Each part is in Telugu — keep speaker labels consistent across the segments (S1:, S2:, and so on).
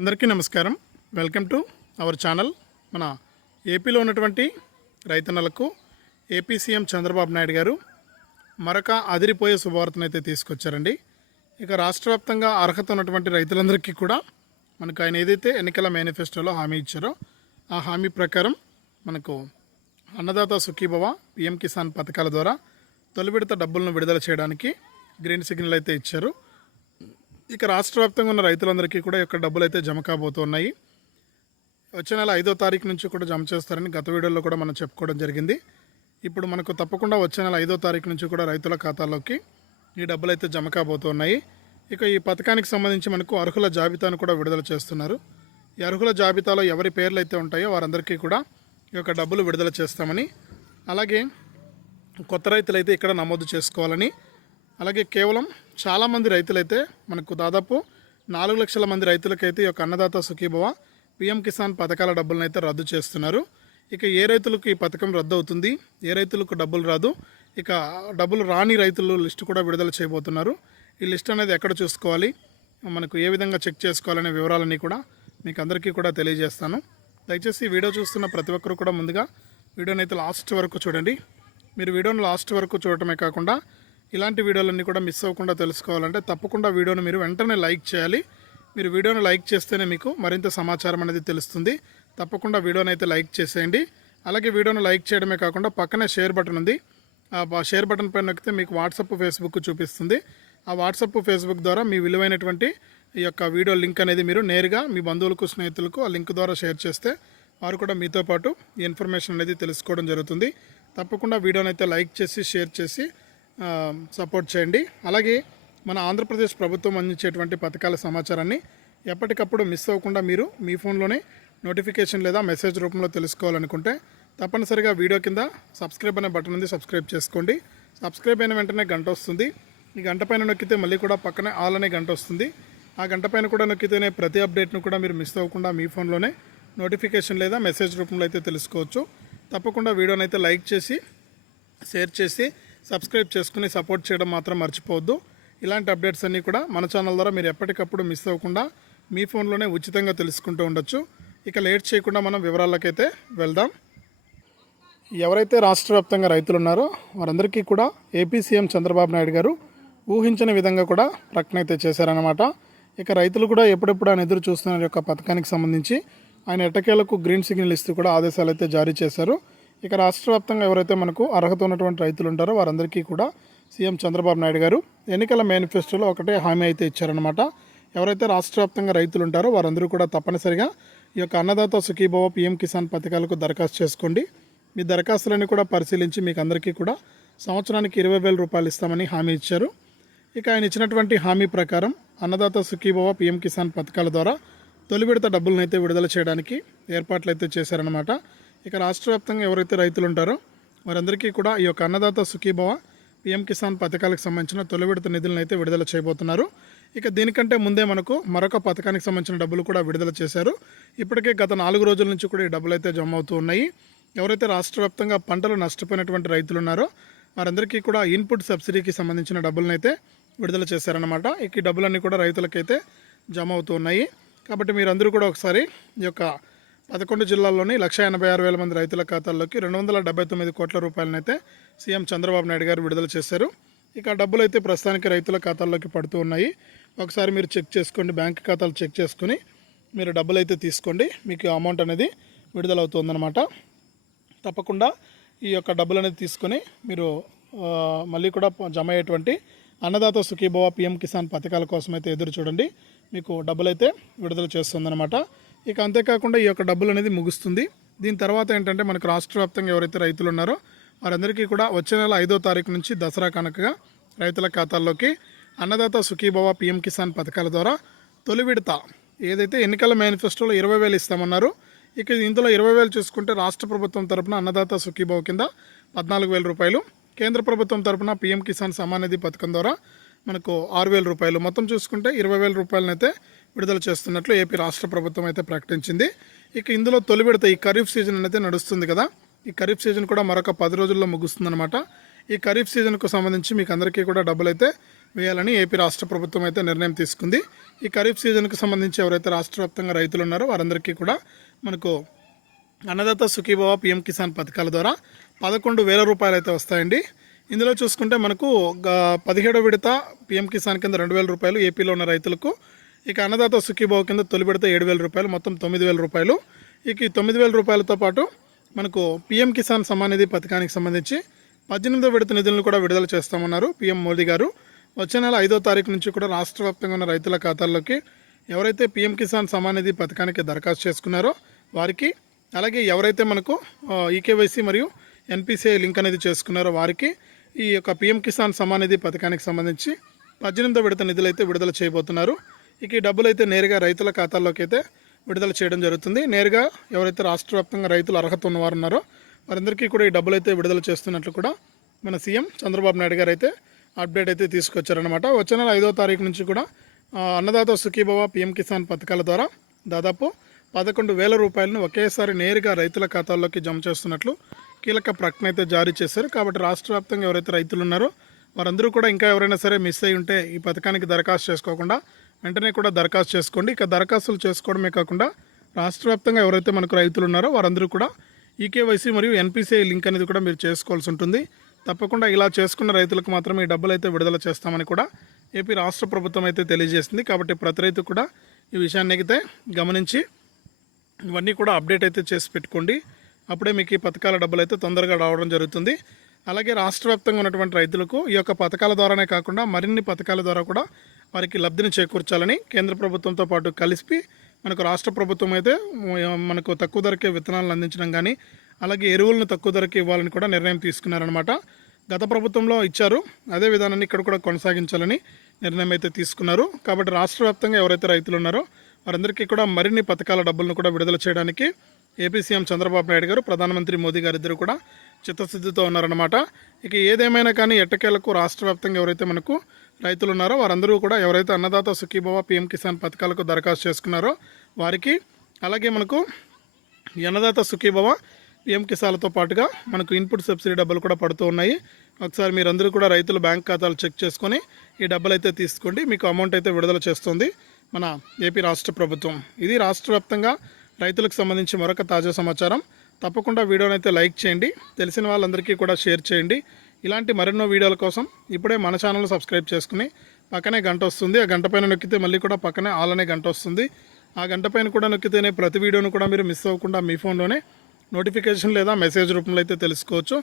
S1: అందరికీ నమస్కారం. Welcome to our channel. మన ఏపీలో ఉన్నటువంటి రైతన్నలకు ఏపీ సీఎం చంద్రబాబు నాయుడు గారు మరొక అదిరిపోయే శుభవార్తను అయితే తీసుకొచ్చారండి. ఇక రాష్ట్ర వ్యాప్తంగా అర్హత ఉన్నటువంటి రైతులందరికీ కూడా మనకు ఆయన ఏదైతే ఎన్నికల మేనిఫెస్టోలో హామీ ఇచ్చారో ఆ హామీ ప్రకారం మనకు అన్నదాత సుఖీభవ పిఎం కిసాన్ పథకాల ద్వారా తొలి విడత డబ్బులను విడుదల చేయడానికి గ్రీన్ సిగ్నల్ అయితే ఇచ్చారు. ఇక రాష్ట్ర వ్యాప్తంగా ఉన్న రైతులందరికీ కూడా ఈ యొక్క డబ్బులు అయితే జమ కాబోతున్నాయి. వచ్చే నెల ఐదో తారీఖు నుంచి కూడా జమ చేస్తారని గత వీడియోలో కూడా మనం చెప్పుకోవడం జరిగింది. ఇప్పుడు మనకు తప్పకుండా వచ్చే నెల ఐదో తారీఖు నుంచి కూడా రైతుల ఖాతాల్లోకి ఈ డబ్బులు అయితే జమ కాబోతున్నాయి. ఇక ఈ పథకానికి సంబంధించి మనకు అర్హుల జాబితాను కూడా విడుదల చేస్తున్నారు. ఈ అర్హుల జాబితాలో ఎవరి పేర్లు అయితే ఉంటాయో వారందరికీ కూడా ఈ యొక్క డబ్బులు విడుదల చేస్తామని అలాగే కొత్త రైతులైతే ఇక్కడ నమోదు చేసుకోవాలని అలాగే కేవలం చాలామంది రైతులైతే మనకు దాదాపు నాలుగు లక్షల మంది రైతులకైతే ఈ యొక్క అన్నదాత సుఖీభవ పిఎం కిసాన్ పథకాల డబ్బులను అయితే రద్దు చేస్తున్నారు. ఇక ఏ రైతులకు ఈ పథకం రద్దు అవుతుంది? ఏ రైతులకు డబ్బులు రాదు? ఇక డబ్బులు రాని రైతులు లిస్టు కూడా విడుదల చేయబోతున్నారు. ఈ లిస్ట్ అనేది ఎక్కడ చూసుకోవాలి? మనకు ఏ విధంగా చెక్ చేసుకోవాలనే వివరాలన్నీ కూడా మీకు అందరికీ కూడా తెలియజేస్తాను. దయచేసి వీడియో చూస్తున్న ప్రతి ఒక్కరు కూడా ముందుగా వీడియోని అయితే లాస్ట్ వరకు చూడండి. మీరు వీడియోని లాస్ట్ వరకు చూడటమే కాకుండా ఇలాంటి వీడియోలన్నీ కూడా మిస్ అవ్వకుండా తెలుసుకోవాలంటే తప్పకుండా వీడియోను మీరు వెంటనే లైక్ చేయాలి. మీరు వీడియోను లైక్ చేస్తేనే మీకు మరింత సమాచారం అనేది తెలుస్తుంది. తప్పకుండా వీడియోని అయితే లైక్ చేసేయండి. అలాగే వీడియోను లైక్ చేయడమే కాకుండా పక్కనే షేర్ బటన్ ఉంది. ఆ షేర్ బటన్ పైన నొక్కితే మీకు వాట్సప్ ఫేస్బుక్ చూపిస్తుంది. ఆ వాట్సాప్ ఫేస్బుక్ ద్వారా మీ విలువైనటువంటి ఈ యొక్క వీడియో లింక్ అనేది మీరు నేరుగా మీ బంధువులకు స్నేహితులకు ఆ లింక్ ద్వారా షేర్ చేస్తే వారు కూడా మీతో పాటు ఈ ఇన్ఫర్మేషన్ అనేది తెలుసుకోవడం జరుగుతుంది. తప్పకుండా వీడియోనైతే అయితే లైక్ చేసి షేర్ చేసి సపోర్ట్ చేయండి. అలాగే మన ఆంధ్రప్రదేశ్ ప్రభుత్వం అందించేటువంటి పథకాల సమాచారాన్ని ఎప్పటికప్పుడు మిస్ అవ్వకుండా మీరు మీ ఫోన్లోనే నోటిఫికేషన్ లేదా మెసేజ్ రూపంలో తెలుసుకోవాలనుకుంటే తప్పనిసరిగా వీడియో కింద సబ్స్క్రైబ్ అనే బటన్ ఉంది సబ్స్క్రైబ్ చేసుకోండి. సబ్స్క్రైబ్ అయిన వెంటనే గంట వస్తుంది. ఈ గంట పైన నొక్కితే మళ్ళీ కూడా పక్కనే ఆల్ అనే గంట వస్తుంది. ఆ గంట పైన కూడా నొక్కితేనే ప్రతి అప్డేట్ను కూడా మీరు మిస్ అవ్వకుండా మీ ఫోన్లోనే నోటిఫికేషన్ లేదా మెసేజ్ రూపంలో అయితే తెలుసుకోవచ్చు. తప్పకుండా వీడియోనైతే అయితే లైక్ చేసి షేర్ చేసి సబ్స్క్రైబ్ చేసుకుని సపోర్ట్ చేయడం మాత్రం మర్చిపోవద్దు. ఇలాంటి అప్డేట్స్ అన్నీ కూడా మన ఛానల్ ద్వారా మీరు ఎప్పటికప్పుడు మిస్ అవ్వకుండా మీ ఫోన్లోనే ఉచితంగా తెలుసుకుంటూ ఉండొచ్చు. ఇక లేట్ చేయకుండా మనం వివరాలకైతే వెళ్దాం. ఎవరైతే రాష్ట్ర వ్యాప్తంగా రైతులు ఉన్నారో వారందరికీ కూడా ఏపీ సీఎం చంద్రబాబు నాయుడు గారు ఊహించని విధంగా కూడా ప్రకటన అయితే చేశారనమాట ఇక రైతులు కూడా ఎప్పుడెప్పుడు ఆయన ఎదురు చూస్తున్న యొక్క పథకానికి సంబంధించి ఆయన ఎటకేలకు గ్రీన్ సిగ్నల్ ఇస్తూ కూడా ఆదేశాలు అయితే జారీ చేశారు. ఇక రాష్ట్ర వ్యాప్తంగా ఎవరైతే మనకు అర్హత ఉన్నటువంటి రైతులు ఉంటారో వారందరికీ కూడా సీఎం చంద్రబాబు నాయుడు గారు ఎన్నికల మేనిఫెస్టోలో ఒకటే హామీ అయితే ఇచ్చారనమాట ఎవరైతే రాష్ట్ర వ్యాప్తంగా రైతులు ఉంటారో వారందరూ కూడా తప్పనిసరిగా ఈ యొక్క అన్నదాత సుఖీభవ పిఎం కిసాన్ పథకాలకు దరఖాస్తు చేసుకోండి. మీ దరఖాస్తులన్నీ కూడా పరిశీలించి మీకు అందరికీ కూడా సంవత్సరానికి ఇరవై వేల రూపాయలు ఇస్తామని హామీ ఇచ్చారు. ఇక ఆయన ఇచ్చినటువంటి హామీ ప్రకారం అన్నదాత సుఖీభవ పిఎం కిసాన్ పథకాల ద్వారా తొలి విడత డబ్బులను అయితే విడుదల చేయడానికి ఏర్పాట్లు అయితే చేశారనమాట ఇక రాష్ట్ర వ్యాప్తంగా ఎవరైతే రైతులు ఉంటారో వారందరికీ కూడా ఈ యొక్క అన్నదాత సుఖీభవ పిఎం కిసాన్ పథకాలకు సంబంధించిన తొలి విడత నిధులను అయితే విడుదల చేయబోతున్నారు. ఇక దీనికంటే ముందే మనకు మరొక పథకానికి సంబంధించిన డబ్బులు కూడా విడుదల చేశారు. ఇప్పటికే గత నాలుగు రోజుల నుంచి కూడా ఈ డబ్బులు అయితే జమ అవుతూ ఉన్నాయి. ఎవరైతే రాష్ట్ర వ్యాప్తంగా పంటలు నష్టపోయినటువంటి రైతులు ఉన్నారో వారందరికీ కూడా ఇన్పుట్ సబ్సిడీకి సంబంధించిన డబ్బులను అయితే విడుదల చేశారనమాట ఇక ఈ డబ్బులన్నీ కూడా రైతులకైతే జమ అవుతూ ఉన్నాయి. కాబట్టి మీరందరూ కూడా ఒకసారి ఈ యొక్క పదకొండు జిల్లాల్లోని లక్ష ఎనభై ఆరు వేల మంది రైతుల ఖాతాల్లోకి రెండు వందల డెబ్బై తొమ్మిది కోట్ల రూపాయలనైతే సీఎం చంద్రబాబు నాయుడు గారు విడుదల చేశారు. ఇక డబ్బులు అయితే ప్రస్తుతానికి రైతుల ఖాతాల్లోకి పడుతూ ఉన్నాయి. ఒకసారి మీరు చెక్ చేసుకోండి బ్యాంక్ ఖాతాలు చెక్ చేసుకుని మీరు డబ్బులు అయితే తీసుకోండి. మీకు అమౌంట్ అనేది విడుదలవుతుందన్నమాట. తప్పకుండా ఈ యొక్క డబ్బులు అనేది తీసుకొని మీరు మళ్ళీ కూడా జమ అయ్యేటువంటి అన్నదాత సుఖీభవ పిఎం కిసాన్ పథకాల కోసం అయితే ఎదురు చూడండి. మీకు డబ్బులైతే విడుదల చేస్తుందన్నమాట. ఇక అంతేకాకుండా ఈ యొక్క డబ్బులు అనేది ముగుస్తుంది. దీని తర్వాత ఏంటంటే మనకు రాష్ట్ర వ్యాప్తంగా ఎవరైతే రైతులు ఉన్నారో వారందరికీ కూడా వచ్చే నెల ఐదో తారీఖు నుంచి దసరా కనుకగా రైతుల ఖాతాల్లోకి అన్నదాత సుఖీభవ పిఎం కిసాన్ పథకాల ద్వారా తొలి విడత ఏదైతే ఎన్నికల మేనిఫెస్టోలో ఇరవై వేలు ఇస్తామన్నారు ఇక ఇందులో ఇరవై వేలు చూసుకుంటే రాష్ట్ర ప్రభుత్వం తరపున అన్నదాత సుఖీభావ్ కింద పద్నాలుగు వేల రూపాయలు కేంద్ర ప్రభుత్వం తరపున పీఎం కిసాన్ సమానిధి పథకం ద్వారా మనకు ఆరు వేల రూపాయలు. మొత్తం చూసుకుంటే ఇరవై వేల రూపాయలనైతే విడుదల చేస్తున్నట్లు ఏపీ రాష్ట్ర ప్రభుత్వం అయితే ప్రకటించింది. ఇక ఇందులో తొలి విడత ఈ ఖరీఫ్ సీజన్ అయితే నడుస్తుంది కదా. ఈ ఖరీఫ్ సీజన్ కూడా మరొక పది రోజుల్లో ముగుస్తుందన్నమాట. ఈ ఖరీఫ్ సీజన్కు సంబంధించి మీకు అందరికీ కూడా డబ్బులు అయితే వేయాలని ఏపీ రాష్ట్ర ప్రభుత్వం అయితే నిర్ణయం తీసుకుంది. ఈ ఖరీఫ్ సీజన్కు సంబంధించి ఎవరైతే రాష్ట్ర వ్యాప్తంగా రైతులు ఉన్నారో వారందరికీ కూడా మనకు అన్నదాత సుఖీభవ పిఎం కిసాన్ పథకాల ద్వారా పదకొండు వేల రూపాయలు అయితే వస్తాయండి. ఇందులో చూసుకుంటే మనకు గ- పదిహేడో విడత పిఎం కిసాన్ కింద రెండు వేల రూపాయలు ఏపీలో ఉన్న రైతులకు ఇక అన్నదాత సుఖీభవ కింద తొలి పెడితే ఏడు వేల రూపాయలు మొత్తం తొమ్మిది వేల రూపాయలు. ఇక ఈ తొమ్మిది వేల రూపాయలతో పాటు మనకు పిఎం కిసాన్ సమ్మాన్ నిధి పథకానికి సంబంధించి పద్దెనిమిదో విడత నిధులను కూడా విడుదల చేస్తామన్నారు పిఎం మోదీ గారు. వచ్చే నెల ఐదో తారీఖు నుంచి కూడా రాష్ట్ర వ్యాప్తంగా ఉన్న రైతుల ఖాతాల్లోకి ఎవరైతే పిఎం కిసాన్ సమ్మాన్ నిధి పథకానికి దరఖాస్తు చేసుకున్నారో వారికి అలాగే ఎవరైతే మనకు ఈకేవైసీ మరియు ఎన్పిసిఐ లింక్ అనేది చేసుకున్నారో వారికి ఈ యొక్క పిఎం కిసాన్ సమ్మాన్ నిధి పథకానికి సంబంధించి పద్దెనిమిదో విడత నిధులు అయితే విడుదల చేయబోతున్నారు. ఇక ఈ డబ్బులు అయితే నేరుగా రైతుల ఖాతాల్లోకి అయితే విడుదల చేయడం జరుగుతుంది. నేరుగా ఎవరైతే రాష్ట్ర వ్యాప్తంగా రైతులు అర్హత ఉన్నవారు ఉన్నారో వారందరికీ కూడా ఈ డబ్బులు అయితే విడుదల చేస్తున్నట్లు కూడా మన సీఎం చంద్రబాబు నాయుడు గారు అయితే అప్డేట్ అయితే తీసుకొచ్చారనమాట వచ్చే నెల ఐదో తారీఖు నుంచి కూడా అన్నదాత సుఖీభవ పిఎం కిసాన్ పథకాల ద్వారా దాదాపు పదకొండు వేల రూపాయలను ఒకేసారి నేరుగా రైతుల ఖాతాల్లోకి జమ చేస్తున్నట్లు కీలక ప్రకటన అయితే జారీ చేశారు. కాబట్టి రాష్ట్ర వ్యాప్తంగా ఎవరైతే రైతులు ఉన్నారో వారందరూ కూడా ఇంకా ఎవరైనా సరే మిస్ అయి ఉంటే ఈ పథకానికి దరఖాస్తు చేసుకోకుండా వెంటనే కూడా దరఖాస్తు చేసుకోండి. ఇక దరఖాస్తులు చేసుకోవడమే కాకుండా రాష్ట్ర వ్యాప్తంగా ఎవరైతే మనకు రైతులు ఉన్నారో వారందరూ కూడా ఈకేవైసీ మరియు ఎన్పిసిఐ లింక్ అనేది కూడా మీరు చేసుకోవాల్సి ఉంటుంది. తప్పకుండా ఇలా చేసుకున్న రైతులకు మాత్రమే ఈ డబ్బులు అయితే విడుదల చేస్తామని కూడా ఏపీ రాష్ట్ర ప్రభుత్వం అయితే తెలియజేసింది. కాబట్టి ప్రతి రైతు కూడా ఈ విషయాన్ని అయితే గమనించి ఇవన్నీ కూడా అప్డేట్ అయితే చేసి పెట్టుకోండి. అప్పుడే మీకు ఈ పథకాల డబ్బులు అయితే తొందరగా రావడం జరుగుతుంది. అలాగే రాష్ట్ర వ్యాప్తంగా ఉన్నటువంటి రైతులకు ఈ యొక్క పథకాల ద్వారానే కాకుండా మరిన్ని పథకాల ద్వారా కూడా వారికి లబ్ధిని చేకూర్చాలని కేంద్ర ప్రభుత్వంతో పాటు కలిసి మనకు రాష్ట్ర ప్రభుత్వం అయితే మనకు తక్కువ ధరకే విత్తనాలను అందించడం కానీ అలాగే ఎరువులను తక్కువ ధరకే ఇవ్వాలని కూడా నిర్ణయం తీసుకున్నారనమాట గత ప్రభుత్వంలో ఇచ్చారు. అదే విధానాన్ని ఇక్కడ కూడా కొనసాగించాలని నిర్ణయం అయితే తీసుకున్నారు. కాబట్టి రాష్ట్ర వ్యాప్తంగా ఎవరైతే రైతులు ఉన్నారో వారందరికీ కూడా మరిన్ని పథకాల డబ్బులను కూడా విడుదల చేయడానికి ఏపీ సీఎం చంద్రబాబు నాయుడు గారు ప్రధానమంత్రి మోదీ గారు ఇద్దరు కూడా చిత్తశుద్ధితో ఉన్నారనమాట ఇక ఏదేమైనా కానీ ఎట్టకేలకు రాష్ట్ర వ్యాప్తంగా ఎవరైతే మనకు రైతులు ఉన్నారో వారందరూ కూడా ఎవరైతే అన్నదాత సుఖీభవ పిఎం కిసాన్ పథకాలకు దరఖాస్తు చేసుకున్నారో వారికి అలాగే మనకు ఈ అన్నదాత సుఖీభవ పిఎం కిసాన్లతో పాటుగా మనకు ఇన్పుట్ సబ్సిడీ డబ్బులు కూడా పడుతూ ఉన్నాయి. ఒకసారి మీరందరూ కూడా రైతుల బ్యాంక్ ఖాతాలు చెక్ చేసుకొని ఈ డబ్బులు అయితే తీసుకోండి. మీకు అమౌంట్ అయితే విడుదల చేస్తుంది మన ఏపీ రాష్ట్ర ప్రభుత్వం. ఇది రాష్ట్ర వ్యాప్తంగా రైతులకు సంబంధించి మరొక తాజా సమాచారం. తప్పకుండా వీడియోనైతే అయితే లైక్ చేయండి. తెలిసిన వాళ్ళందరికీ కూడా షేర్ చేయండి. ఇలాంటి మరెన్నో వీడియోల కోసం ఇప్పుడే మన ఛానల్ సబ్స్క్రైబ్ చేసుకుని పక్కనే గంట వస్తుంది. ఆ గంట పైన నొక్కితే మళ్ళీ కూడా పక్కనే ఆల్ అనే గంట వస్తుంది. ఆ గంట పైన కూడా నొక్కితేనే ప్రతి వీడియోను కూడా మీరు మిస్ అవ్వకుండా మీ ఫోన్లోనే నోటిఫికేషన్ లేదా మెసేజ్ రూపంలో అయితే తెలుసుకోవచ్చు.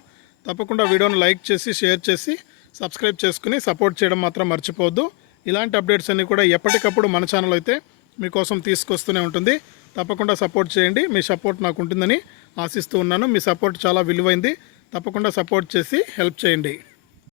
S1: తప్పకుండా వీడియోను లైక్ చేసి షేర్ చేసి సబ్స్క్రైబ్ చేసుకుని సపోర్ట్ చేయడం మాత్రం మర్చిపోవద్దు. ఇలాంటి అప్డేట్స్ అన్నీ కూడా ఎప్పటికప్పుడు మన ఛానల్ అయితే మీకోసం తీసుకొస్తూనే ఉంటుంది. తప్పకుండా సపోర్ట్ చేయండి. మీ సపోర్ట్ నాకు ఉంటుందని ఆశిస్తూ ఉన్నాను. మీ సపోర్ట్ చాలా విలువైంది. తప్పకుండా సపోర్ట్ చేసి హెల్ప్ చేయండి.